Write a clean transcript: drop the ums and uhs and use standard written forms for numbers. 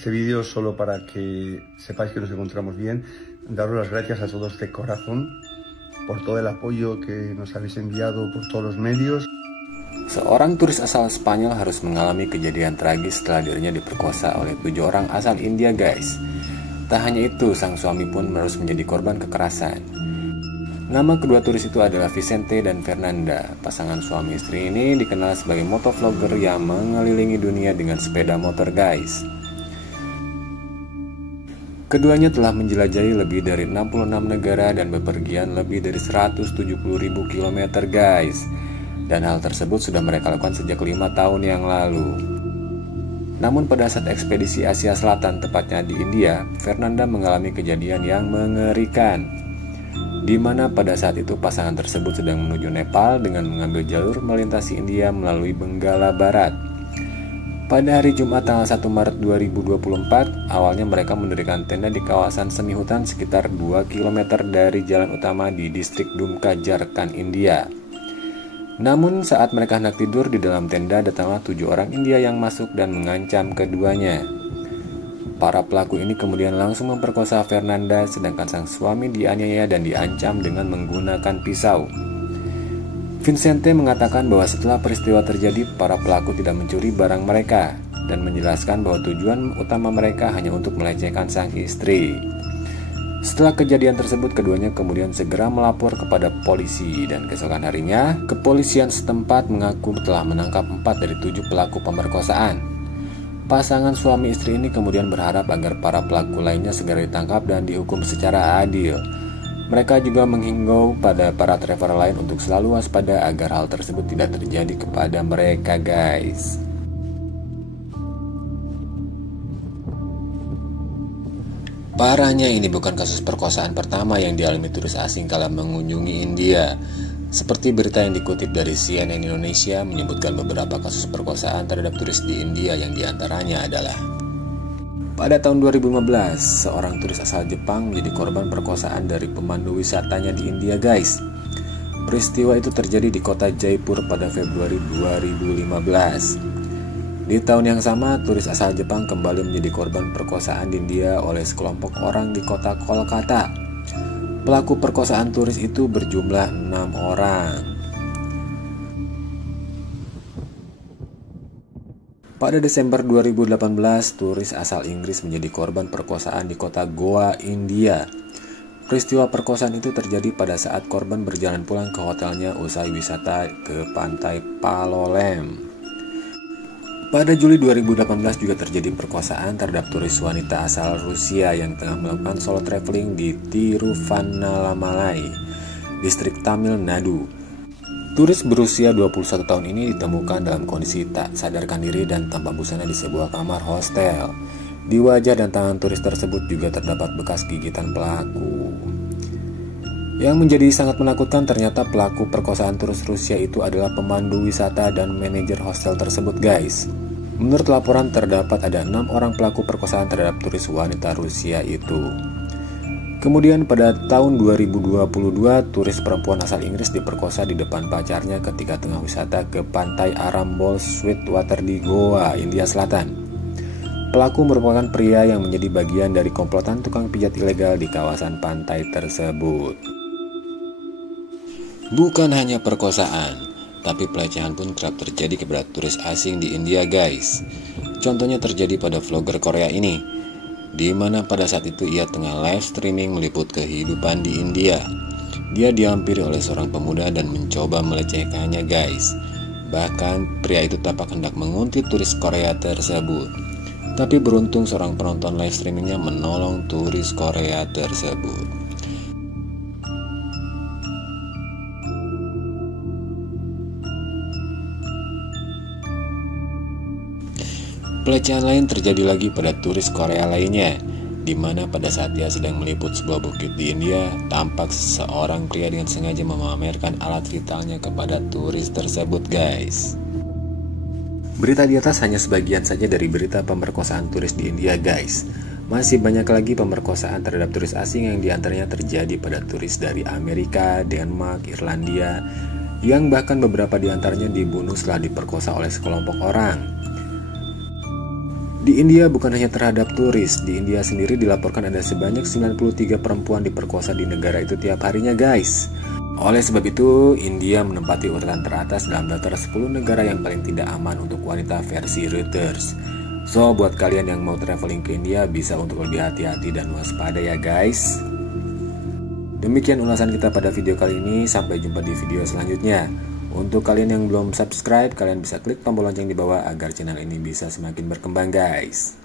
este vídeo solo para que sepáis que nos encontramos bien. Daros las gracias a todos de corazón por todo el apoyo que nos habéis enviado por todos los medios. Seorang turis asal Spanyol harus mengalami kejadian tragis setelah dirinya diperkosa oleh 7 orang asal India, guys. Tak hanya itu, sang suami pun harus menjadi korban kekerasan. Nama kedua turis itu adalah Vicente dan Fernanda. Pasangan suami istri ini dikenal sebagai motovlogger yang mengelilingi dunia dengan sepeda motor, guys. Keduanya telah menjelajahi lebih dari 66 negara dan bepergian lebih dari 170.000 km, guys. Dan hal tersebut sudah mereka lakukan sejak 5 tahun yang lalu. Namun pada saat ekspedisi Asia Selatan, tepatnya di India, Fernanda mengalami kejadian yang mengerikan, di mana pada saat itu pasangan tersebut sedang menuju Nepal dengan mengambil jalur melintasi India melalui Benggala Barat. Pada hari Jumat tanggal 1 Maret 2024, awalnya mereka mendirikan tenda di kawasan semi hutan sekitar 2 km dari jalan utama di distrik Dumka, Jharkhand, India. Namun saat mereka hendak tidur di dalam tenda, datanglah 7 orang India yang masuk dan mengancam keduanya. Para pelaku ini kemudian langsung memperkosa Fernanda, sedangkan sang suami dianiaya dan diancam dengan menggunakan pisau. Vicente mengatakan bahwa setelah peristiwa terjadi, para pelaku tidak mencuri barang mereka dan menjelaskan bahwa tujuan utama mereka hanya untuk melecehkan sang istri. Setelah kejadian tersebut, keduanya kemudian segera melapor kepada polisi dan keesokan harinya, kepolisian setempat mengaku telah menangkap 4 dari 7 pelaku pemerkosaan. Pasangan suami istri ini kemudian berharap agar para pelaku lainnya segera ditangkap dan dihukum secara adil. Mereka juga menghimbau pada para traveler lain untuk selalu waspada agar hal tersebut tidak terjadi kepada mereka, guys. Parahnya, ini bukan kasus perkosaan pertama yang dialami turis asing kala mengunjungi India. Seperti berita yang dikutip dari CNN Indonesia menyebutkan beberapa kasus perkosaan terhadap turis di India, yang diantaranya adalah pada tahun 2015, seorang turis asal Jepang menjadi korban perkosaan dari pemandu wisatanya di India, guys. Peristiwa itu terjadi di kota Jaipur pada Februari 2015. Di tahun yang sama, turis asal Jepang kembali menjadi korban perkosaan di India oleh sekelompok orang di kota Kolkata. Pelaku perkosaan turis itu berjumlah 6 orang. Pada Desember 2018, turis asal Inggris menjadi korban perkosaan di kota Goa, India. Peristiwa perkosaan itu terjadi pada saat korban berjalan pulang ke hotelnya usai wisata ke pantai Palolem. Pada Juli 2018 juga terjadi perkosaan terhadap turis wanita asal Rusia yang tengah melakukan solo traveling di Tiruvannamalai, distrik Tamil Nadu. Turis berusia 21 tahun ini ditemukan dalam kondisi tak sadarkan diri dan tanpa busana di sebuah kamar hostel. Di wajah dan tangan turis tersebut juga terdapat bekas gigitan pelaku. Yang menjadi sangat menakutkan, ternyata pelaku perkosaan turis Rusia itu adalah pemandu wisata dan manajer hostel tersebut, guys. Menurut laporan, terdapat ada 6 orang pelaku perkosaan terhadap turis wanita Rusia itu. Kemudian pada tahun 2022, turis perempuan asal Inggris diperkosa di depan pacarnya ketika tengah wisata ke pantai Arambol Sweetwater di Goa, India Selatan. Pelaku merupakan pria yang menjadi bagian dari komplotan tukang pijat ilegal di kawasan pantai tersebut. Bukan hanya perkosaan, tapi pelecehan pun kerap terjadi kepada turis asing di India, guys. Contohnya terjadi pada vlogger Korea ini, di mana pada saat itu ia tengah live streaming meliput kehidupan di India. Dia dihampiri oleh seorang pemuda dan mencoba melecehkannya, guys. Bahkan pria itu tampak hendak menguntit turis Korea tersebut. Tapi beruntung seorang penonton live streamingnya menolong turis Korea tersebut. Pelecehan lain terjadi lagi pada turis Korea lainnya, di mana pada saat dia sedang meliput sebuah bukit di India, tampak seorang pria dengan sengaja memamerkan alat vitalnya kepada turis tersebut, guys. Berita di atas hanya sebagian saja dari berita pemerkosaan turis di India, guys. Masih banyak lagi pemerkosaan terhadap turis asing yang diantaranya terjadi pada turis dari Amerika, Denmark, Irlandia, yang bahkan beberapa diantaranya dibunuh setelah diperkosa oleh sekelompok orang. Di India bukan hanya terhadap turis, di India sendiri dilaporkan ada sebanyak 93 perempuan diperkosa di negara itu tiap harinya guys. Oleh sebab itu, India menempati urutan teratas dalam daftar 10 negara yang paling tidak aman untuk wanita versi Reuters. So, buat kalian yang mau traveling ke India bisa untuk lebih hati-hati dan waspada ya guys. Demikian ulasan kita pada video kali ini, sampai jumpa di video selanjutnya. Untuk kalian yang belum subscribe, kalian bisa klik tombol lonceng di bawah agar channel ini bisa semakin berkembang guys.